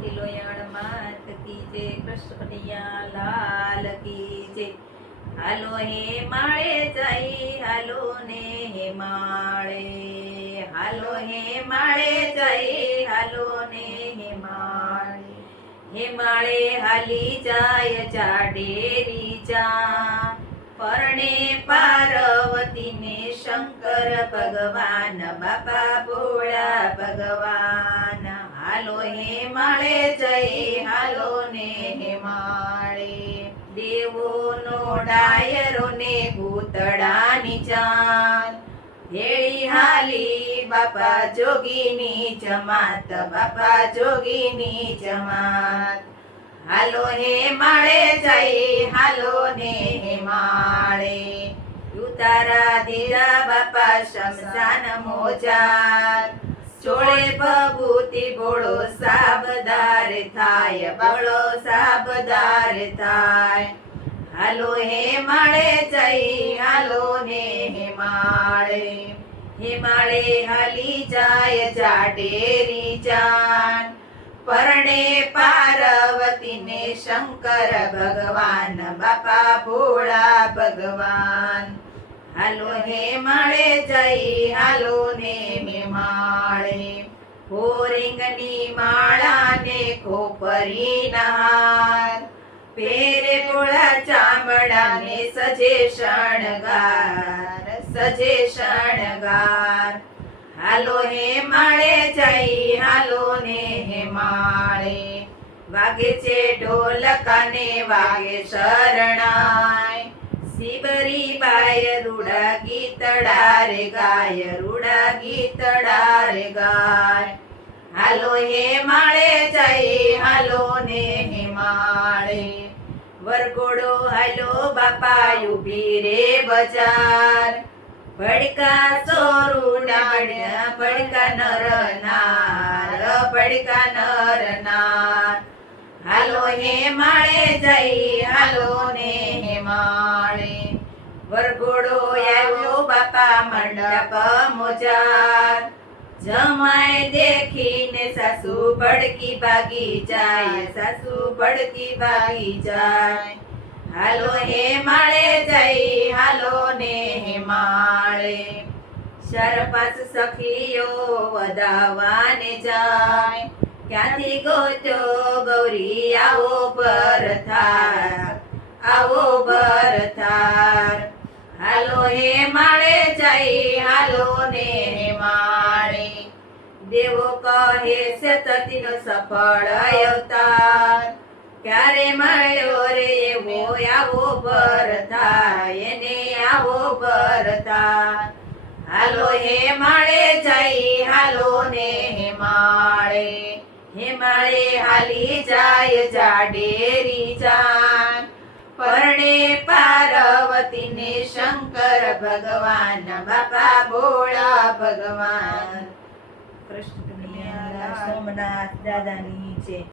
કિલોયણ માત કી જય, કૃષ્ણ કનૈયા લાલ કી જય। હાલો હે માળે જઈ, હાલો ને હે માળે, હાલો હે માળે જઈ, હાલો ને હે માળે। હે માળે હાલી જાય ચાડેરી ચા, પરણે પાર્વતી ને શંકર ભગવાન, બાપા ભોળા ભગવાન। હાલો હે માળે જઈ, હાલો ને હે માળે, દેવોનો ડાયરો ને ભૂતડાની ચાલ, ભેળી હાલી બાપા જોગીની જમાત, બાપા જોગીની જમાત। હાલો હે માળે જઈ, હાલો ને હે માળે, ઉતારા ધીરા બાપા શમશાન મોજાર, ચોળે ભભૂતિ ભોળો સાબદાર થાય, ભોળો સાબદાર થાય। હાલો હે માળે જઈ, હાલો ને હે માળે, હે માળે હાલી જાય ચાડેરી ચાન, પરણે પાર્વતી ને શંકર ભગવાન, બાપા ભોળા ભગવાન। હાલો હે માળે જઈ, હાલો ને હે માળે, હોરિંગની માળા ને ખોપરીના હાર, પેરે ભોળા ચામડા ને સજે શણગાર, સજે શણગાર। હાલો હે માળે જઈ, હાલો ને હે માળે, વાગે છે ઢોલકા ને વાગે શરણાઈ, શિબરી બાય રૂડા ગીતડા રે ગાય, રૂડા ગીતડા રે ગાય। હાલો હે માળે જઈ, હાલો ને હે માળે, વરઘોડો હાલો બાપા ઉભી રે બજાર, ભડકા સોરુડા ભડકા નર નાર, ભડકા નર નાર। હાલો હે માળે જઈ, હાલો ને હે માળે, વરઘોડો આવ્યો બાપા મંડપ મોજાર, જમાય દેખીને સાસુ ભડકી ભાગી જાય, સાસુ ભડકી ભાગી જાય। હાલો હે માળે જઈ, હાલો ને હે માળે, ચાર પાંચ સખીઓ વધાવાને જાય, ક્યાંથી ગોત્યો ગૌરી આવો ભરથાર, આવો ભરથાર। હાલો હે માળે જઈ, હાલો ને હે માળે, દેવો કહે છે સતીનો સફળ અવતાર, ક્યારે મળ્યો રે એવો આવો ભરથાર, એને આવો ભરથાર। હાલો હે માળે જઈ, હાલો ને હે માળે, હે માળે હાલી જાય ચાડેરી ચાન, પરણે પાર્વતી ને શંકર ભગવાન, બાપા ભોળા ભગવાન। કૃષ્ણ કનૈયા સોમનાથ દાદાની જય।